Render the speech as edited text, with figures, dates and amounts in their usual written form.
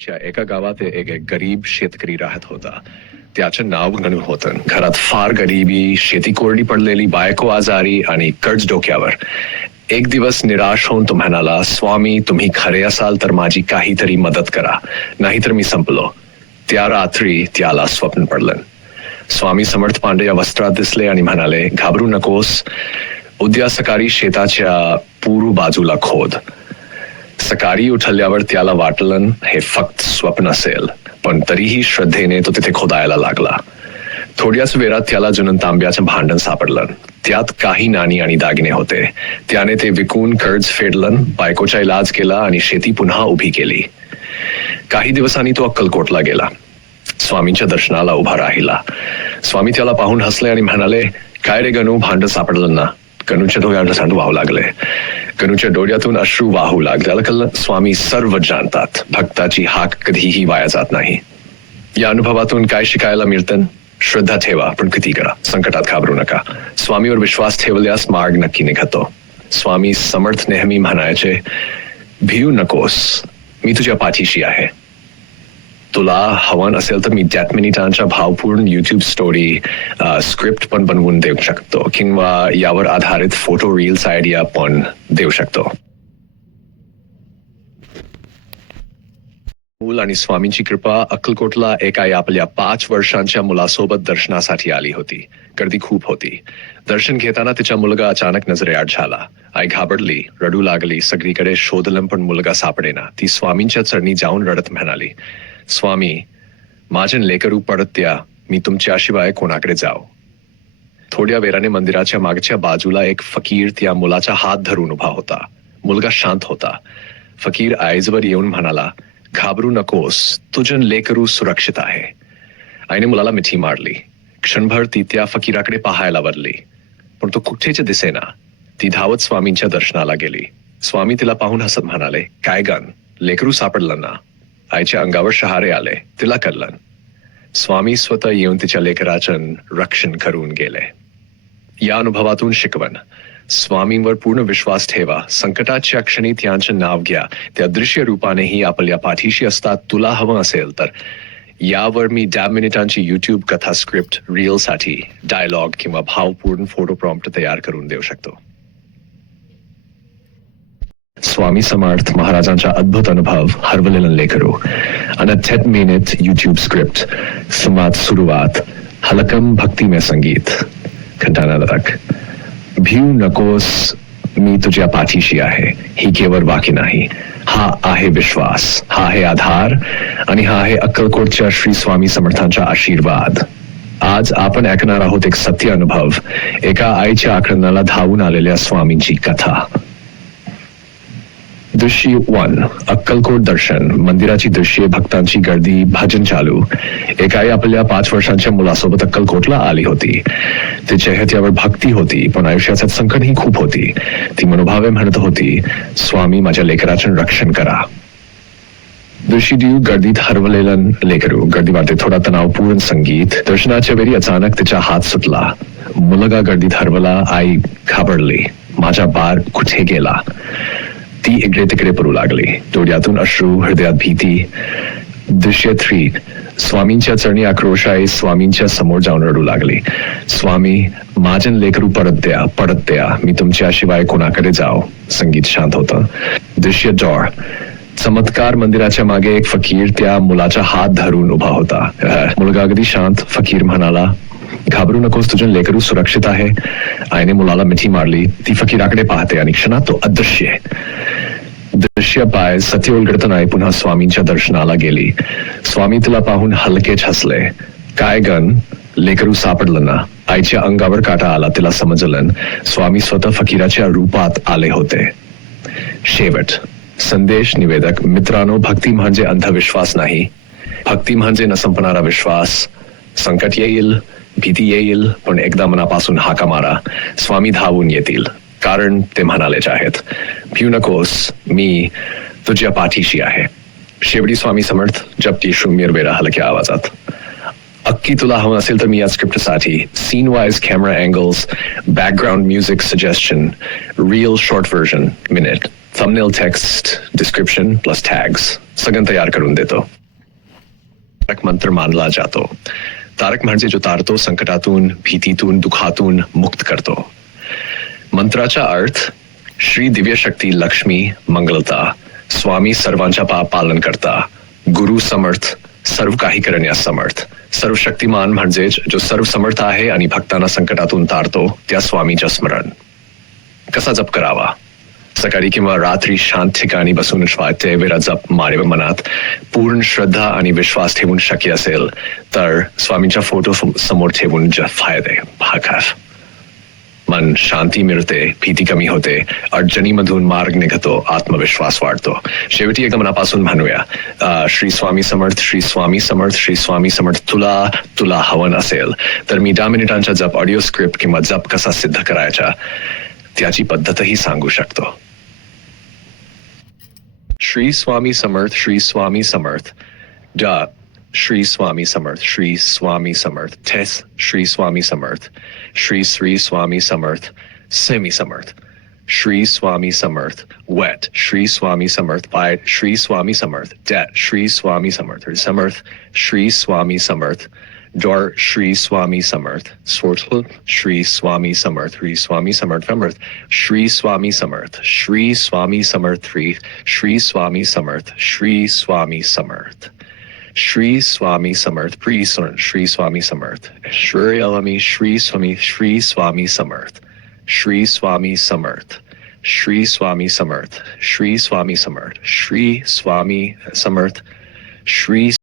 च्या एका गावात एक गरीब शेतकरी राहत होता. त्याचं नाव गणू होतं. घरात फार गरिबी, शेती कोरडी पडलेली, बायको आजारी आणि कर्ज डोक्यावर. एक दिवस निराश होऊन तो म्हणाला, स्वामी तुम्ही खरे असाल तर माझी काहीतरी मदत करा, नाहीतर मी संपलो. त्या रात्री त्याला स्वप्न पडलं. स्वामी समर्थ पांडे या वस्त्रात दिसले आणि म्हणाले, घाबरू नकोस, उद्या सकाळी शेताच्या पूर्व बाजूला खोद. सकाळी उठल्यावर त्याला वाटलं हे फक्त स्वप्न असेल, पण तरीही श्रद्धेने तो तिथे खोदायला लागला. थोड्याच वेळात त्याला जुनं तांब्याचं भांडण सापडलं. त्यात काही नाणी आणि दागिने होते. त्याने ते विकून कर्ज फेडलं, बायकोचा इलाज केला आणि शेती पुन्हा उभी केली. काही दिवसांनी तो अक्कलकोटला गेला. स्वामींच्या दर्शनाला उभा राहिला. स्वामी त्याला पाहून हसले आणि म्हणाले, काय रे गणू, भांडण सापडलं ना? गणूच्या डोळ्यात सांडू वाहू लागले. गणूच्या डोळ्यातून अश्रू वाहू लागले. त्याला कळलं, स्वामी सर्व जाणतात, भक्ताची हाक कधीही वाया जात नाही. या अनुभवातून काय शिकायला मिळतं? श्रद्धा ठेवा, पण किती करा. संकटात घाबरू नका. स्वामीवर विश्वास ठेवल्यास मार्ग नक्की निघतो. स्वामी समर्थ नेहमी म्हणायचे, भिऊ नकोस, मी तुझ्या पाठीशी आहे. तुला हवं असेल तर मी 10 मिनिटांच्या भावपूर्ण युट्यूब स्टोरी स्क्रिप्ट पण बनवून देऊ शकतो, किंवा यावर आधारित फोटो रील्स आयडिया पण देऊ शकतो. मूल आणि स्वामींची कृपा. अक्कलकोटला एक आई आपल्या 5 वर्षांच्या मुलासोबत दर्शनासाठी आली होती. गर्दी खूप होती. दर्शन घेताना तिचा मुलगा अचानक नजरेआड झाला. आई घाबरली, रडू लागली. सगळीकडे शोधलं पण मुलगा सापडेना. ती स्वामींच्या चरणी जाऊन रडत म्हणाली, स्वामी माझं लेकरू परत द्या, मी तुमच्याशिवाय कोणाकडे जाऊ. थोड्या वेळाने मंदिराच्या मागच्या बाजूला एक फकीर त्या मुलाचा हात धरून उभा होता. मुलगा शांत होता. फकीर आईजवर येऊन म्हणाला, घाबरू नकोस, तुझं लेकरू सुरक्षित आहे. आईने मुलाला मिठी मारली. क्षणभर ती त्या फकीराकडे पाहायला वरली, पण तो कुठेच दिसेना. ती धावत स्वामींच्या दर्शनाला गेली. स्वामी तिला पाहून हसत म्हणाले, काय गण, लेकरू सापडलं ना? आईच्या अंगावर शहारे आले. तिला कळलं. स्वामी स्वतः येऊन तिच्या लेकराचं रक्षण करून गेले. या अनुभवातून शिकवण, स्वामींवर पूर्ण विश्वास ठेवा. संकटाच्या क्षणी त्यांचं नाव घ्या. त्या दृश्य रूपानेही आपल्या पाठीशी असतात. तुला हवं असेल तर यावर मी 10 मिनिटांची युट्यूब कथा स्क्रिप्ट रीलसाठी डायलॉग किंवा भावपूर्ण फोटो प्रॉम्प्ट तयार करून देऊ शकतो. स्वामी समर्थ महाराजांचा अद्भुत अनुभव, हरवलेलं लेकरू. आणि 10 मिनिट युट्यूब स्क्रिप्ट. संवाद सुरुवात, हलकम भक्ती में संगीत, घंटानाद तक. भिऊ नकोस, मी तुझ्या पाठीशी आहे. ही केवळ वाक्य नाही, हा आहे विश्वास, हा आहे आधार, आणि हा आहे अक्कलकोटच्या श्री स्वामी समर्थांचा आशीर्वाद. आज आपण ऐकणार आहोत एक सत्य अनुभव, एका आईच्या आक्रमणाला धावून आलेल्या स्वामींची कथा. दृश्य 1, अक्कलकोट दर्शन. मंदिराची दृश्ये, भक्तांची गर्दी, भजन चालू. एक आई आपल्या 5 वर्षांच्या मुलासोबत अक्कलकोटला आली होती. तिच्या चेहऱ्यावर भक्ती होती, पण आयुष्यात संकटही खूप होती. ती मनोभावे म्हणत होती, स्वामी माझ्या लेकराचं रक्षण करा. दृश्य 2, गर्दीत हरवलेलं लेकरू. गर्दी वाढते, थोडा तणावपूर्ण संगीत. दर्शनाच्या वेळी अचानक तिचा हात सुटला. मुलगा गर्दीत हरवला. आई घाबरली, माझा बाळ कुठे गेला? ती इकडे तिकडे पडू लागली. डोळ्यातून अश्रू, हृदयात भीती. दृश्य 3, स्वामींच्या चरणी आक्रोश आहे. स्वामींच्या समोर जाऊन रडू लागली, स्वामी माझं लेकरू परत द्या, परत द्या, मी तुमच्याशिवाय कोणाकडे जाऊ. संगीत शांत होतं. दृश्य 4, चमत्कार. मंदिराच्या मागे एक फकीर त्या मुलाचा हात धरून उभा होता. मुलगा अगदी शांत. फकीर म्हणाला, घाबरू नकोस, तुझं लेकरू सुरक्षित आहे. आईने मुलाला मिठी मारली. ती फकीराकडे पाहते आणि क्षणात तो अदृश्य. दृश्य पाय, सत्य उलगडत नाही. पुन्हा स्वामींच्या दर्शनाला गेली. स्वामी तिला पाहून हलकेच हसले. काय गण, लेकरू सापडलं ना? आईच्या अंगावर काटा आला. तिला समजलं, स्वामी स्वतः फकीराच्या रूपात आले होते. शेवट संदेश निवेदक. मित्रांनो, भक्ती म्हणजे अंधविश्वास नाही. भक्ती म्हणजे न संपणारा विश्वास. संकट येईल, भीती येईल, पण एकदा मनापासून हाका मारा, स्वामी धावून येतील. कारण ते म्हणालेच आहेत, भिऊ नकोस, मी तुझ्या पाठीशी आहे. शेवटी स्वामी समर्थ जपती शून्य वेळा हलक्या आवाजात. अक्की तुला हवं असेल तर मी या स्क्रिप्टसाठी scene wise camera angles, background music suggestion, reel short version minute, thumbnail text description plus tags सगळं तयार करून देतो. तारक मंत्र मानला जातो. तारक म्हणजे जो तारतो, संकटातून, भीतीतून, दुखातून मुक्त करतो. मंत्राचा अर्थ श्री दिव्य शक्ती लक्ष्मी मंगलता, स्वामी सर्वांच्या पालन करता, गुरु समर्थ, सर्व काही करण्यास समर्थ, सर्व शक्तिमान म्हणजेच जो सर्व समर्थ आहे आणि भक्तांना संकटातून तारतो त्या स्वामीच्या स्मरण. कसा जप करावा? सकाळी किंवा रात्री शांत ठिकाणी बसून ते वेळा जप मारे मनात पूर्ण श्रद्धा आणि विश्वास ठेवून शक्य असेल तर स्वामींचा फोटो समोर ठेवून फायदे भागार. मन शांती मिळते, भीती कमी होते, अडचणीमधून मार्ग निघतो, आत्मविश्वास वाढतो. शेवटी एका मनापासून म्हणूया, श्री स्वामी समर्थ, श्री स्वामी समर्थ, श्री स्वामी समर्थ. तुला हवन असेल तर मी 10 मिनिटांचा जप ऑडिओ स्क्रिप्ट किंवा जप कसा सिद्ध करायचा त्याची पद्धतही सांगू शकतो. श्री स्वामी समर्थ, श्री स्वामी समर्थ. श्री स्वामी समर्थ, श्री स्वामी समर्थ. टेस श्री स्वामी समर्थ, श्री स्वामी समर्थ. सेमी समर्थ, श्री स्वामी समर्थ. वेट श्री स्वामी समर्थ. पायट Shri Swami Samarth. Date Shri Swami Samarth. Samarth Shri Swami Samarth. Door Shri Swami Samarth. Swartl Shri Swami Samarth. Shri Swami Samarth. Samarth Shri Swami Samarth. Shri Swami Samarth. Shri Swami Samarth. Shri Swami Samarth. Shri Swami Samarth. Shri Swami Samarth. Shri Alami Shri Swami. Shri Swami Samarth. Shri Swami Samarth. Shri Swami Samarth. Shri Swami Samarth. Shri Swami Samarth. Shri